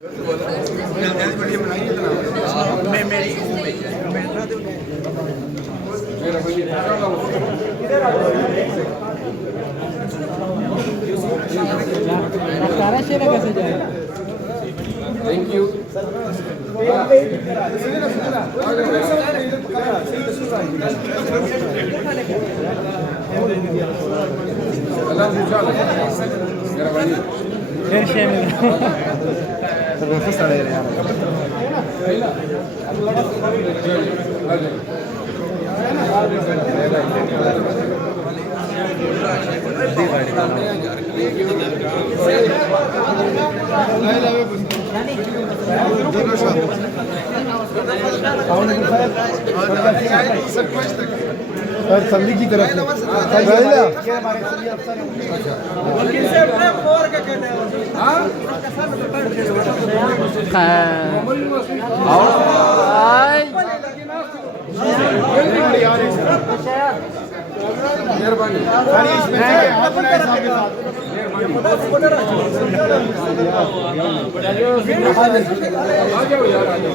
Thank you. सभी की तरफ मेहरबानी। आ जाओ यार, आ जाओ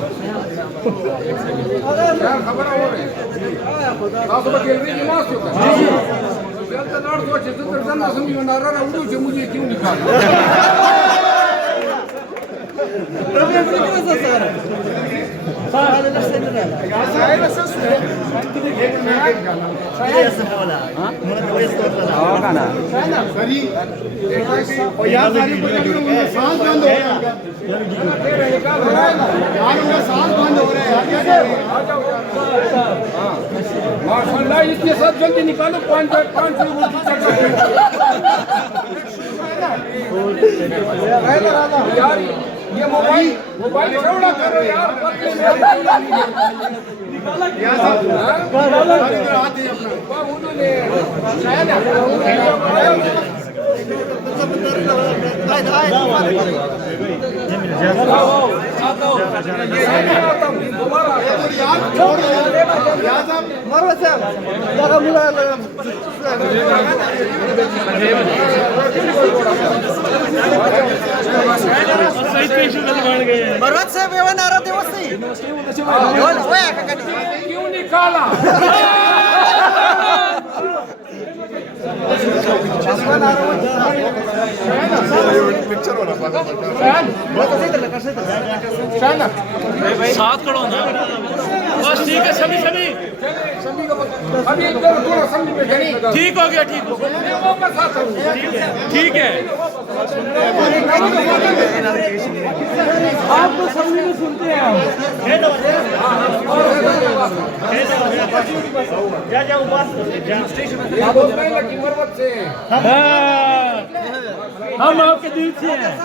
यार, खबर हो रही है। मुझे क्यों निकाला? माशाल्लाह, इसके साथ जल्दी निकालो। 5 यार, ये मोबाइल छोड़ा करो यार। बरवत साहेब एवं नारा दिवस क्यों निकाला? साथ खड़ो ना, बस ठीक है। सभी अभी थोड़ा समझ में ठीक हो गया, ठीक हो गया, ठीक है। आप तो समझ में सुनते हैं। हम आपके दिल से हैं।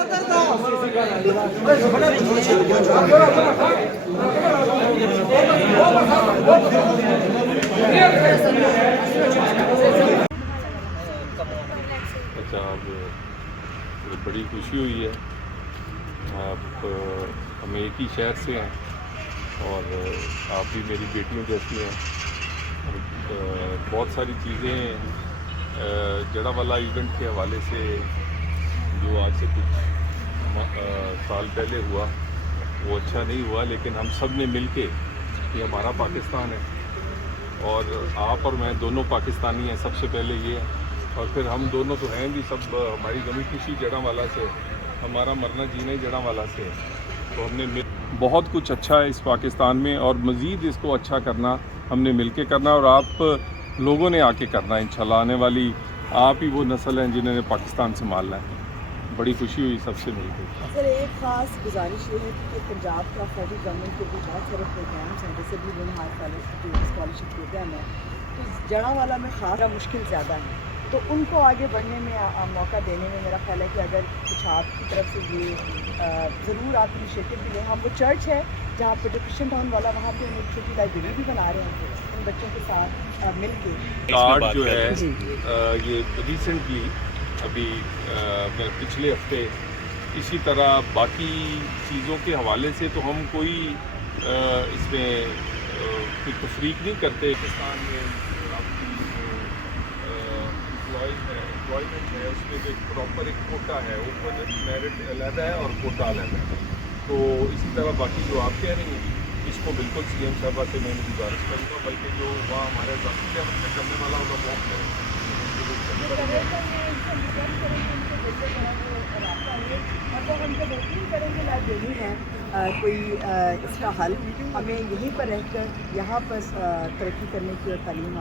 अच्छा, अब बड़ी खुशी हुई है। आप हम एक ही शहर से हैं और आप भी मेरी बेटियों जैसी हैं। बहुत सारी चीज़ें जड़ावाला इवेंट के हवाले से जो आज से कुछ साल पहले हुआ वो अच्छा नहीं हुआ, लेकिन हम सब ने मिल के, ये हमारा पाकिस्तान है और आप और मैं दोनों पाकिस्तानी हैं सबसे पहले ये, और फिर हम दोनों तो हैं भी सब। हमारी गमी खुशी जड़ावाला से, हमारा मरना जीना ही जड़ावाला से है। तो हमने बहुत कुछ अच्छा है इस पाकिस्तान में और मज़ीद इसको अच्छा करना हमने मिलके करना और आप लोगों ने आके करना है इंशाल्लाह। आने वाली आप ही वो नस्ल हैं जिन्होंने पाकिस्तान संभालना है। बड़ी खुशी हुई सबसे मिलकर। सर, एक ख़ास गुजारिश ये है कि पंजाब का फेडरल गवर्नमेंट के भी बहुत सारे प्रोग्राम्स हैं, जैसे भी वुमेन हाई स्कॉलरशिप प्रोग्राम है, तो जड़ावाला में खास मुश्किल ज़्यादा है, तो उनको आगे बढ़ने में मौका देने में मेरा ख्याल है कि अगर कुछ आपकी तरफ से ये ज़रूर आप इनिशिएटिव भी लें। हम वो चर्च है जहाँ पर जो क्रिश्चियन टाउन वाला, वहाँ पे हम एक छोटी लाइब्रेरी भी बना रहे हैं उन बच्चों के साथ मिल के। कार्ड जो है ये रिसेंटली अभी पिछले हफ्ते इसी तरह बाकी चीज़ों के हवाले से तो हम कोई इसमें कोई तफरीक नहीं करते। पाकिस्तान में एम्प्लॉयमेंट है उसमें एक प्रॉपर एक कोटा है, ओपन मेरिट अलग है और कोटा अलग है। तो इसी तरह बाकी जो आप कह रही हैं इसको बिल्कुल सीएम साहबा से मैं गुजारिश करूँगा, बल्कि जो वहाँ हमारे राष्ट्रीय में करने वाला होगा वो हम करें। मतलब हम जब यकीन करेंगे लाइब्रेरी है कोई इसका हल, हमें यहीं पर रहकर यहाँ पर तरक्की करने की और तालीम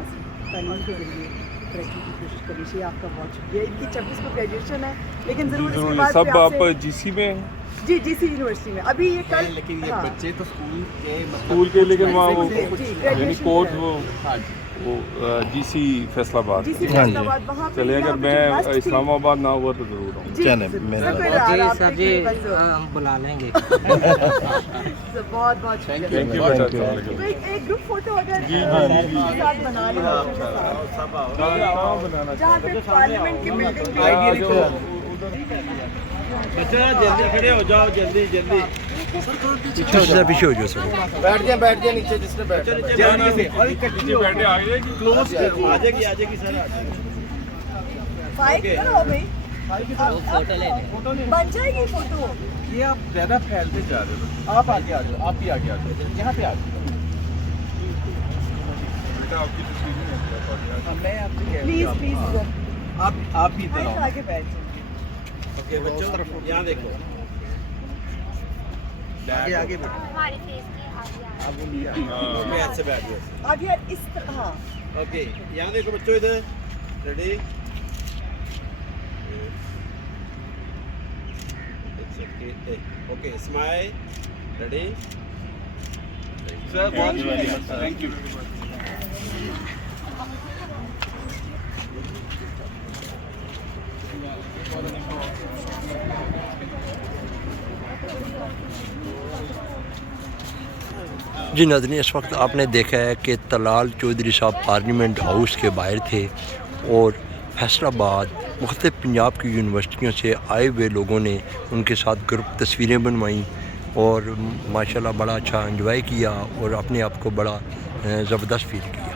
के जरिए तरक्की की कोशिश करनी चाहिए। आपका बहुत शुक्रिया। इनकी 26 को ग्रेजुएशन है, लेकिन ज़रूर इसके बाद सब फिर आप आपसे- जीसी में हैं? जी जीसी यूनिवर्सिटी में अभी ये कल, लेकिन ये हाँ, बच्चे तो स्कूल के स्कूल के, लेकिन वहाँ वो जी, यानी graduation कोर्स है। वो जीसी फैसलाबाद। जीसी फैसलाबाद वहाँ पे चलिए, यहाँ अगर पे जो मैं must थी- इस्लामाबाद ना हुआ तो जरूर आऊँ। जी, चलें, सर, मेरा- कोई जी आप सर देखिए, जी बस हम बुला लेंगे। सर, बहुत बहुत शुक्रिया। Thank you. तो एक ग्रुप फोटो अगर साथ बना लें जहाँ पे पार्लियामेंट की बिल्डिंग भी है। बच्चा जल्दी खड़े हो जाओ, जल्दी जल्दी पीछे हो जाओ सर। बैठ जाए नीचे, जिसने बैठ जाए से और इकट्ठी हो बैठे आ जाएगी। क्लोज कर आ जाएगी सर, आ जाएगी। फाइट करो भाई, बन जाएगी फोटो। ये आप ज्यादा फैलते जा रहे हो, आप आगे आ जाओ, आप भी आगे आ जाओ, यहाँ पे आ जाओ। मैं आपसे कह रहा प्लीज हूँ, प्लीज आप भी इधर आओ। आगे बैठ जाओ। ओके बच्चों, यहाँ देखो, आगे आगे बैठो, हमारे फेस के आगे मैं ऐसे बैठ गया। अब यार इस तरह, हाँ ओके, यहाँ देखो बच्चों, इधर ready, okay smile, ready sir, बहुत शुक्रिया, थैंक यू। जी नाज़रीन, इस वक्त आपने देखा है कि तलाल चौधरी साहब पार्लियामेंट हाउस के बाहर थे और फैसलाबाद मुख्तलिफ पंजाब की यूनिवर्सिटियों से आए हुए लोगों ने उनके साथ ग्रुप तस्वीरें बनवाईं और माशाल्लाह बड़ा अच्छा एंजॉय किया और अपने आप को बड़ा ज़बरदस्त फील किया।